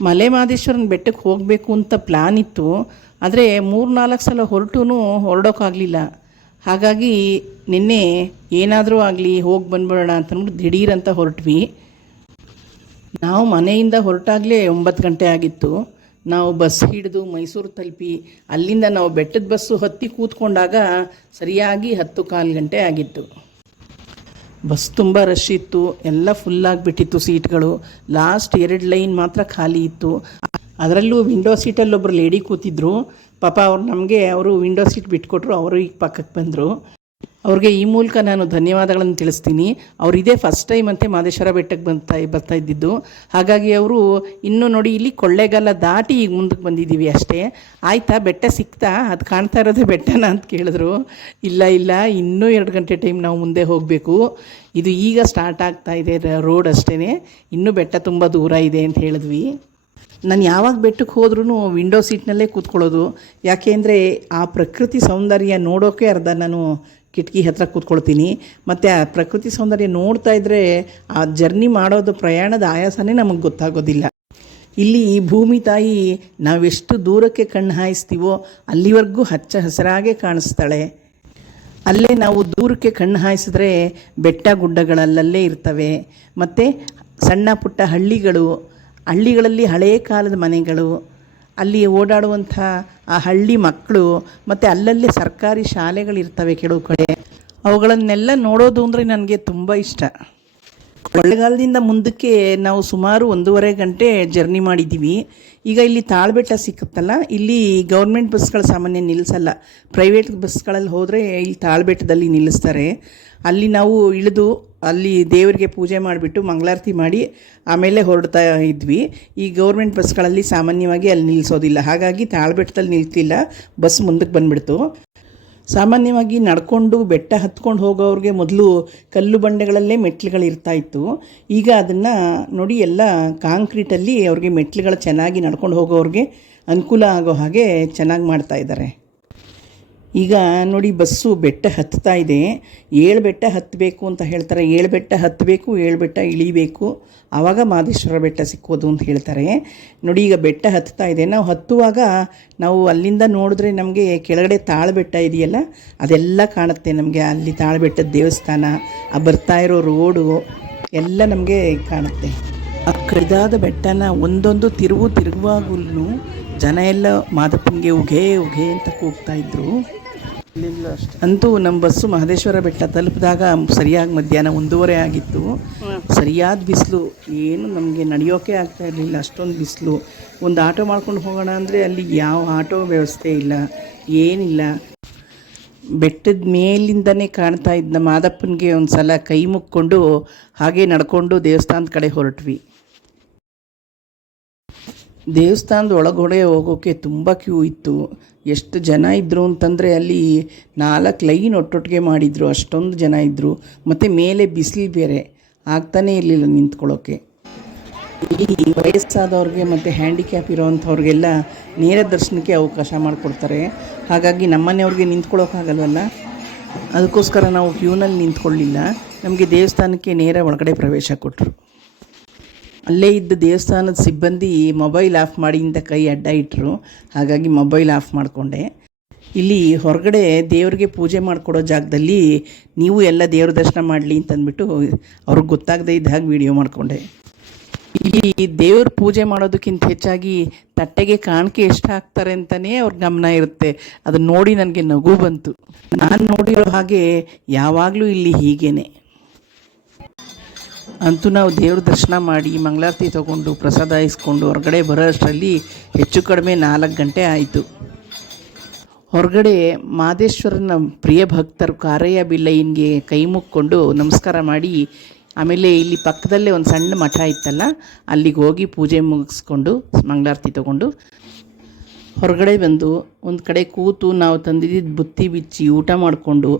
ಮಲೆ ಮಹದೇಶ್ವರನ ಬೆಟ್ಟಕ್ಕೆ ಹೋಗಬೇಕು ಅಂತ ಪ್ಲ್ಯಾನ್ ಇತ್ತು. ಆದರೆ ಮೂರು ನಾಲ್ಕು ಸಲ ಹೊರಟೂ ಹೊರಡೋಕ್ಕಾಗಲಿಲ್ಲ ಹಾಗಾಗಿ ನಿನ್ನೆ ಏನಾದರೂ ಆಗಲಿ, ಹೋಗಿ ಬಂದ್ಬಿಡೋಣ ಅಂತಂದ್ಬಿಟ್ಟು ದಿಢೀರ್ ಅಂತ ಹೊರಟ್ವಿ. ನಾವು ಮನೆಯಿಂದ ಹೊರಟಾಗಲೇ ಒಂಬತ್ತು ಗಂಟೆ ಆಗಿತ್ತು. ನಾವು ಬಸ್ ಹಿಡಿದು ಮೈಸೂರು ತಲುಪಿ, ಅಲ್ಲಿಂದ ನಾವು ಬೆಟ್ಟದ ಬಸ್ಸು ಹತ್ತಿ ಕೂತ್ಕೊಂಡಾಗ ಸರಿಯಾಗಿ ಹತ್ತು ಕಾಲು ಗಂಟೆ ಆಗಿತ್ತು. ಬಸ್ ತುಂಬ ರಶ್ ಇತ್ತು, ಎಲ್ಲ ಫುಲ್ ಆಗಿಬಿಟ್ಟಿತ್ತು ಸೀಟ್ಗಳು ಲಾಸ್ಟ್ ಎರಡು ಲೈನ್ ಮಾತ್ರ ಖಾಲಿ ಇತ್ತು. ಅದರಲ್ಲೂ ವಿಂಡೋ ಸೀಟಲ್ಲಿ ಒಬ್ಬರು ಲೇಡಿ ಕೂತಿದ್ರು. ಪಾಪ ಅವ್ರು ನಮಗೆ, ಅವರು ವಿಂಡೋ ಸೀಟ್ ಬಿಟ್ಕೊಟ್ರು, ಅವರು ಈಗ ಪಕ್ಕಕ್ಕೆ ಬಂದರು. ಅವ್ರಿಗೆ ಈ ಮೂಲಕ ನಾನು ಧನ್ಯವಾದಗಳನ್ನು ತಿಳಿಸ್ತೀನಿ. ಅವರು ಇದೇ ಫಸ್ಟ್ ಟೈಮ್ ಅಂತೆ ಮಾದೇಶ್ವರ ಬೆಟ್ಟಕ್ಕೆ ಬರ್ತಾ ಬರ್ತಾ ಇದ್ದಿದ್ದು. ಹಾಗಾಗಿ ಅವರು ಇನ್ನೂ ನೋಡಿ ಇಲ್ಲಿ ಕೊಳ್ಳೇಗಾಲ ದಾಟಿ ಈಗ ಮುಂದಕ್ಕೆ ಬಂದಿದ್ದೀವಿ ಅಷ್ಟೇ. ಆಯಿತಾ, ಬೆಟ್ಟ ಸಿಕ್ತಾ? ಅದು ಕಾಣ್ತಾ ಇರೋದೇ ಬೆಟ್ಟನ ಅಂತ ಕೇಳಿದ್ರು. ಇಲ್ಲ ಇಲ್ಲ, ಇನ್ನೂ ಎರಡು ಗಂಟೆ ಟೈಮ್ ನಾವು ಮುಂದೆ ಹೋಗಬೇಕು. ಇದು ಈಗ ಸ್ಟಾರ್ಟ್ ಆಗ್ತಾ ಇದೆ ರೋಡ್ ಅಷ್ಟೇ ಇನ್ನೂ ಬೆಟ್ಟ ತುಂಬ ದೂರ ಇದೆ ಅಂತ ಹೇಳಿದ್ವಿ. ನಾನು ಯಾವಾಗ ಬೆಟ್ಟಕ್ಕೆ ಹೋದ್ರೂ ವಿಂಡೋ ಸೀಟ್ನಲ್ಲೇ ಕೂತ್ಕೊಳ್ಳೋದು. ಯಾಕೆ ಅಂದರೆ ಆ ಪ್ರಕೃತಿ ಸೌಂದರ್ಯ ನೋಡೋಕೆ ಅರ್ಧ ನಾನು ಕಿಟಕಿ ಹತ್ರ ಕೂತ್ಕೊಳ್ತೀನಿ. ಮತ್ತು ಆ ಪ್ರಕೃತಿ ಸೌಂದರ್ಯ ನೋಡ್ತಾ ಇದ್ದರೆ ಆ ಜರ್ನಿ ಮಾಡೋದು ಪ್ರಯಾಣದ ಆಯಾಸನೇ ನಮಗೆ ಗೊತ್ತಾಗೋದಿಲ್ಲ. ಇಲ್ಲಿ ಈ ಭೂಮಿ ತಾಯಿ ನಾವೆಷ್ಟು ದೂರಕ್ಕೆ ಕಣ್ಣು ಹಾಯಿಸ್ತೀವೋ ಅಲ್ಲಿವರೆಗೂ ಹಚ್ಚ ಹಸಿರಾಗೆ ಕಾಣಿಸ್ತಾಳೆ. ಅಲ್ಲೇ ನಾವು ದೂರಕ್ಕೆ ಕಣ್ಣು ಹಾಯಿಸಿದ್ರೆ ಬೆಟ್ಟ ಗುಡ್ಡಗಳಲ್ಲೇ ಇರ್ತವೆ. ಮತ್ತು ಸಣ್ಣ ಪುಟ್ಟ ಹಳ್ಳಿಗಳು, ಹಳ್ಳಿಗಳಲ್ಲಿ ಹಳೆಯ ಕಾಲದ ಮನೆಗಳು ಅಲ್ಲಿ ಓಡಾಡುವಂಥ ಆ ಹಳ್ಳಿ ಮಕ್ಕಳು ಮತ್ತು ಅಲ್ಲಲ್ಲೇ ಸರ್ಕಾರಿ ಶಾಲೆಗಳಿರ್ತವೆ ಕೆಲವು ಕಡೆ. ಅವುಗಳನ್ನೆಲ್ಲ ನೋಡೋದು ಅಂದರೆ ನನಗೆ ತುಂಬ ಇಷ್ಟ. ಕೊಳ್ಳೆಗಾಲದಿಂದ ಮುಂದಕ್ಕೆ ನಾವು ಸುಮಾರು ಒಂದೂವರೆ ಗಂಟೆ ಜರ್ನಿ ಮಾಡಿದ್ದೀವಿ. ಈಗ ಇಲ್ಲಿ ತಾಳ್ಬೆಟ್ಟ ಸಿಕ್ಕುತ್ತಲ್ಲ, ಇಲ್ಲಿ ಗೌರ್ಮೆಂಟ್ ಬಸ್ಗಳು ಸಾಮಾನ್ಯ ನಿಲ್ಲಿಸಲ್ಲ ಪ್ರೈವೇಟ್ ಬಸ್ಗಳಲ್ಲಿ ಹೋದರೆ ಇಲ್ಲಿ ತಾಳ್ಬೆಟ್ಟದಲ್ಲಿ ನಿಲ್ಲಿಸ್ತಾರೆ. ಅಲ್ಲಿ ನಾವು ಇಳಿದು ಅಲ್ಲಿ ದೇವರಿಗೆ ಪೂಜೆ ಮಾಡಿಬಿಟ್ಟು ಮಂಗಳಾರತಿ ಮಾಡಿ ಆಮೇಲೆ ಹೊರಡ್ತಾ ಇದ್ವಿ. ಈ ಗೌರ್ಮೆಂಟ್ ಬಸ್ಗಳಲ್ಲಿ ಸಾಮಾನ್ಯವಾಗಿ ಅಲ್ಲಿ ನಿಲ್ಲಿಸೋದಿಲ್ಲ ಹಾಗಾಗಿ ತಾಳ್ಬೆಟ್ಟದಲ್ಲಿ ನಿಲ್ತಿಲ್ಲ. ಬಸ್ ಮುಂದಕ್ಕೆ ಬಂದುಬಿಡ್ತು. ಸಾಮಾನ್ಯವಾಗಿ ನಡ್ಕೊಂಡು ಬೆಟ್ಟ ಹತ್ಕೊಂಡು ಹೋಗೋರಿಗೆ ಮೊದಲು ಕಲ್ಲು ಬಂಡೆಗಳಲ್ಲೇ ಮೆಟ್ಲುಗಳು ಇರ್ತಾ ಇತ್ತು ಈಗ ಅದನ್ನು ನೋಡಿ ಎಲ್ಲ ಕಾಂಕ್ರೀಟಲ್ಲಿ ಅವ್ರಿಗೆ ಮೆಟ್ಲುಗಳು ಚೆನ್ನಾಗಿ ನಡ್ಕೊಂಡು ಹೋಗೋರಿಗೆ ಅನುಕೂಲ ಆಗೋ ಹಾಗೆ ಚೆನ್ನಾಗಿ ಮಾಡ್ತಾ ಇದ್ದಾರೆ. ಈಗ ನೋಡಿ ಬಸ್ಸು ಬೆಟ್ಟ ಹತ್ತಾ ಇದೆ. ಏಳು ಬೆಟ್ಟ ಹತ್ತಬೇಕು ಅಂತ ಹೇಳ್ತಾರೆ. ಏಳು ಬೆಟ್ಟ ಹತ್ತಬೇಕು, ಏಳು ಬೆಟ್ಟ ಇಳಿಬೇಕು. ಆವಾಗ ಮಾದೇಶ್ವರ ಬೆಟ್ಟ ಸಿಕ್ಕೋದು ಅಂತ ಹೇಳ್ತಾರೆ. ನೋಡಿ ಈಗ ಬೆಟ್ಟ ಹತ್ತಾ ಇದೆ. ನಾವು ಹತ್ತುವಾಗ ನಾವು ಅಲ್ಲಿಂದ ನೋಡಿದ್ರೆ ನಮಗೆ ಕೆಳಗಡೆ ತಾಳಬೆಟ್ಟ ಇದೆಯಲ್ಲ, ಅದೆಲ್ಲ ಕಾಣುತ್ತೆ ನಮಗೆ. ಅಲ್ಲಿ ತಾಳ್ಬೆಟ್ಟದ ದೇವಸ್ಥಾನ, ಆ ಬರ್ತಾ ಇರೋ ರೋಡು ಎಲ್ಲ ನಮಗೆ ಕಾಣುತ್ತೆ. ಆ ಕಡಿದಾದ ಬೆಟ್ಟನ ಒಂದೊಂದು ತಿರುವು ತಿರುಗುವಾಗಲೂ ಜನ ಎಲ್ಲ ಮಾದಪ್ಪನಿಗೆ ಉಘೇ ಉಘೇ ಅಂತ ಕೂಗ್ತಾ ಇದ್ರು. ಅಂತೂ ನಮ್ಮ ಬಸ್ಸು ಮಹದೇಶ್ವರ ಬೆಟ್ಟ ತಲುಪಿದಾಗ ಸರಿಯಾಗಿ ಮಧ್ಯಾಹ್ನ ಒಂದೂವರೆ ಆಗಿತ್ತು. ಸರಿಯಾದ ಬಿಸಿಲು ಏನು ನಮಗೆ ನಡೆಯೋಕೆ ಆಗ್ತಾ ಇರಲಿಲ್ಲ. ಅಷ್ಟೊಂದು ಬಿಸಿಲು. ಒಂದು ಆಟೋ ಮಾಡ್ಕೊಂಡು ಹೋಗೋಣ ಅಂದರೆ ಅಲ್ಲಿ ಯಾವ ಆಟೋ ವ್ಯವಸ್ಥೆ ಇಲ್ಲ ಏನಿಲ್ಲ. ಬೆಟ್ಟದ ಮೇಲಿಂದನೇ ಕಾಣ್ತಾ ಇದ್ದ ಮಾದಪ್ಪನಿಗೆ ಒಂದು ಸಲ ಕೈ ಮುಕ್ಕೊಂಡು ಹಾಗೆ ನಡ್ಕೊಂಡು ದೇವಸ್ಥಾನದ ಕಡೆ ಹೊರಟ್ವಿ. ದೇವಸ್ಥಾನದ ಒಳಗಡೆ ಹೋಗೋಕ್ಕೆ ತುಂಬ ಕ್ಯೂ ಇತ್ತು. ಎಷ್ಟು ಜನ ಇದ್ದರು ಅಂತಂದರೆ ಅಲ್ಲಿ ನಾಲ್ಕು ಲೈನ್ ಒಟ್ಟೊಟ್ಟಿಗೆ ಮಾಡಿದರು, ಅಷ್ಟೊಂದು ಜನ ಇದ್ದರು ಮತ್ತು ಮೇಲೆ ಬಿಸಿಲು ಬೇರೆ, ಆಗ್ತಾನೇ ಇರಲಿಲ್ಲ ನಿಂತ್ಕೊಳ್ಳೋಕ್ಕೆ ಈ ವಯಸ್ಸಾದವ್ರಿಗೆ ಮತ್ತು ಹ್ಯಾಂಡಿಕ್ಯಾಪ್ ಇರೋವಂಥವ್ರಿಗೆಲ್ಲ ನೇರ ದರ್ಶನಕ್ಕೆ ಅವಕಾಶ ಮಾಡಿಕೊಡ್ತಾರೆ. ಹಾಗಾಗಿ ನಮ್ಮನೆಯವ್ರಿಗೆ ನಿಂತ್ಕೊಳ್ಳೋಕ್ಕಾಗಲ್ವಲ್ಲ ಅದಕ್ಕೋಸ್ಕರ ನಾವು ಕ್ಯೂನಲ್ಲಿ ನಿಂತ್ಕೊಳ್ಳಿಲ್ಲ. ನಮಗೆ ದೇವಸ್ಥಾನಕ್ಕೆ ನೇರ ಒಳಗಡೆ ಪ್ರವೇಶ ಕೊಟ್ಟರು ಅಲ್ಲೇ ಇದ್ದ ದೇವಸ್ಥಾನದ ಸಿಬ್ಬಂದಿ ಮೊಬೈಲ್ ಆಫ್ ಮಾಡಿ ಇಂದ ಕೈ ಅಡ್ಡ ಇಟ್ಟರು ಹಾಗಾಗಿ ಮೊಬೈಲ್ ಆಫ್ ಮಾಡಿಕೊಂಡೆ. ಇಲ್ಲಿ ಹೊರಗಡೆ ದೇವರಿಗೆ ಪೂಜೆ ಮಾಡಿಕೊಡೋ ಜಾಗದಲ್ಲಿ ನೀವು ಎಲ್ಲ ದೇವ್ರ ದರ್ಶನ ಮಾಡಲಿ ಅಂತಂದ್ಬಿಟ್ಟು ಅವ್ರಿಗೆ ಗೊತ್ತಾಗದೇ ಇದ್ದ ಹಾಗೆ ವಿಡಿಯೋ ಮಾಡಿಕೊಂಡೆ. ಇಲ್ಲಿ ದೇವ್ರ ಪೂಜೆ ಮಾಡೋದಕ್ಕಿಂತ ಹೆಚ್ಚಾಗಿ ತಟ್ಟೆಗೆ ಕಾಣಿಕೆ ಎಷ್ಟು ಹಾಕ್ತಾರೆ ಅಂತಲೇ ಅವ್ರ ಗಮನ ಇರುತ್ತೆ. ಅದನ್ನು ನೋಡಿ ನನಗೆ ನಗು ಬಂತು. ನಾನು ನೋಡಿರೋ ಹಾಗೆ ಯಾವಾಗಲೂ ಇಲ್ಲಿ ಹೀಗೇನೆ. ಅಂತೂ ನಾವು ದೇವ್ರ ದರ್ಶನ ಮಾಡಿ ಮಂಗಳಾರತಿ ತಗೊಂಡು ಪ್ರಸಾದ ಇಸ್ಕೊಂಡು ಹೊರಗಡೆ ಬರೋ ಅಷ್ಟರಲ್ಲಿ ಹೆಚ್ಚು ಕಡಿಮೆ ನಾಲ್ಕು ಗಂಟೆ ಆಯಿತು. ಹೊರಗಡೆ ಮಾದೇಶ್ವರನ ಪ್ರಿಯ ಭಕ್ತರು ಕಾರಯ್ಯ ಬಿಲ್ಲಯ್ಯನಿಗೆ ಕೈ ಮುಕ್ಕೊಂಡು ನಮಸ್ಕಾರ ಮಾಡಿ, ಆಮೇಲೆ ಇಲ್ಲಿ ಪಕ್ಕದಲ್ಲೇ ಒಂದು ಸಣ್ಣ ಮಠ ಇತ್ತಲ್ಲ, ಅಲ್ಲಿಗೆ ಹೋಗಿ ಪೂಜೆ ಮುಗಿಸ್ಕೊಂಡು ಮಂಗಳಾರತಿ ತಗೊಂಡು ಹೊರಗಡೆ ಬಂದು ಒಂದು ಕಡೆ ಕೂತು ನಾವು ತಂದಿದ್ದ ಬುತ್ತಿ ಬಿಚ್ಚಿ ಊಟ ಮಾಡಿಕೊಂಡು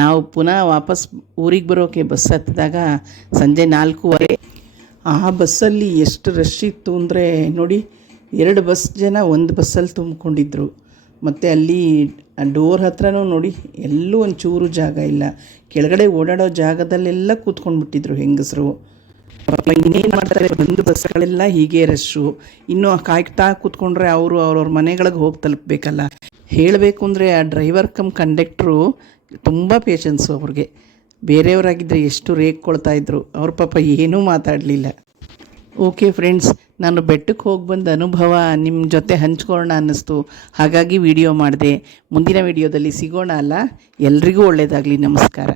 ನಾವು ಪುನಃ ವಾಪಸ್ ಊರಿಗೆ ಬರೋಕ್ಕೆ ಬಸ್ ಹತ್ತಿದಾಗ ಸಂಜೆ ನಾಲ್ಕೂವರೆ. ಆ ಬಸ್ಸಲ್ಲಿ ಎಷ್ಟು ರಶ್ ಇತ್ತು ಅಂದರೆ ನೋಡಿ, ಎರಡು ಬಸ್ ಜನ ಒಂದು ಬಸ್ಸಲ್ಲಿ ತುಂಬಿಕೊಂಡಿದ್ರು. ಮತ್ತು ಅಲ್ಲಿ ಡೋರ್ ಹತ್ರನೂ ನೋಡಿ ಎಲ್ಲೂ ಒಂದು ಚೂರು ಜಾಗ ಇಲ್ಲ. ಕೆಳಗಡೆ ಓಡಾಡೋ ಜಾಗದಲ್ಲೆಲ್ಲ ಕೂತ್ಕೊಂಡ್ಬಿಟ್ಟಿದ್ರು ಹೆಂಗಸರು. ಇನ್ನೇನು ಮಾಡ್ತಾರೆ ಬಂದು ಬಸ್ಗಳೆಲ್ಲ ಹೀಗೆ ರಶ್ಶು. ಇನ್ನು ಕಾಯ್ತಾ ಕೂತ್ಕೊಂಡ್ರೆ ಅವರು ಅವ್ರವ್ರ ಮನೆಗಳಿಗೆ ಹೋಗಿ ತಲುಪಬೇಕಲ್ಲ. ಹೇಳಬೇಕು ಅಂದರೆ ಆ ಡ್ರೈವರ್ ಕಮ್ ಕಂಡಕ್ಟ್ರು ತುಂಬ ಪೇಷನ್ಸು ಅವ್ರಿಗೆ. ಬೇರೆಯವರಾಗಿದ್ದರೆ ಎಷ್ಟು ರೇಗ್ಕೊಳ್ತಾ ಇದ್ರು. ಅವ್ರ ಪಾಪ ಏನೂ ಮಾತಾಡಲಿಲ್ಲ. ಓಕೆ ಫ್ರೆಂಡ್ಸ್, ನಾನು ಬೆಟ್ಟಕ್ಕೆ ಹೋಗಿ ಬಂದ ಅನುಭವ ನಿಮ್ಮ ಜೊತೆ ಹಂಚ್ಕೊಳ್ಳೋಣ ಅನ್ನಿಸ್ತು. ಹಾಗಾಗಿ ವಿಡಿಯೋ ಮಾಡಿದೆ. ಮುಂದಿನ ವಿಡಿಯೋದಲ್ಲಿ ಸಿಗೋಣ ಅಲ್ಲ? ಎಲ್ರಿಗೂ ಒಳ್ಳೆಯದಾಗಲಿ ನಮಸ್ಕಾರ.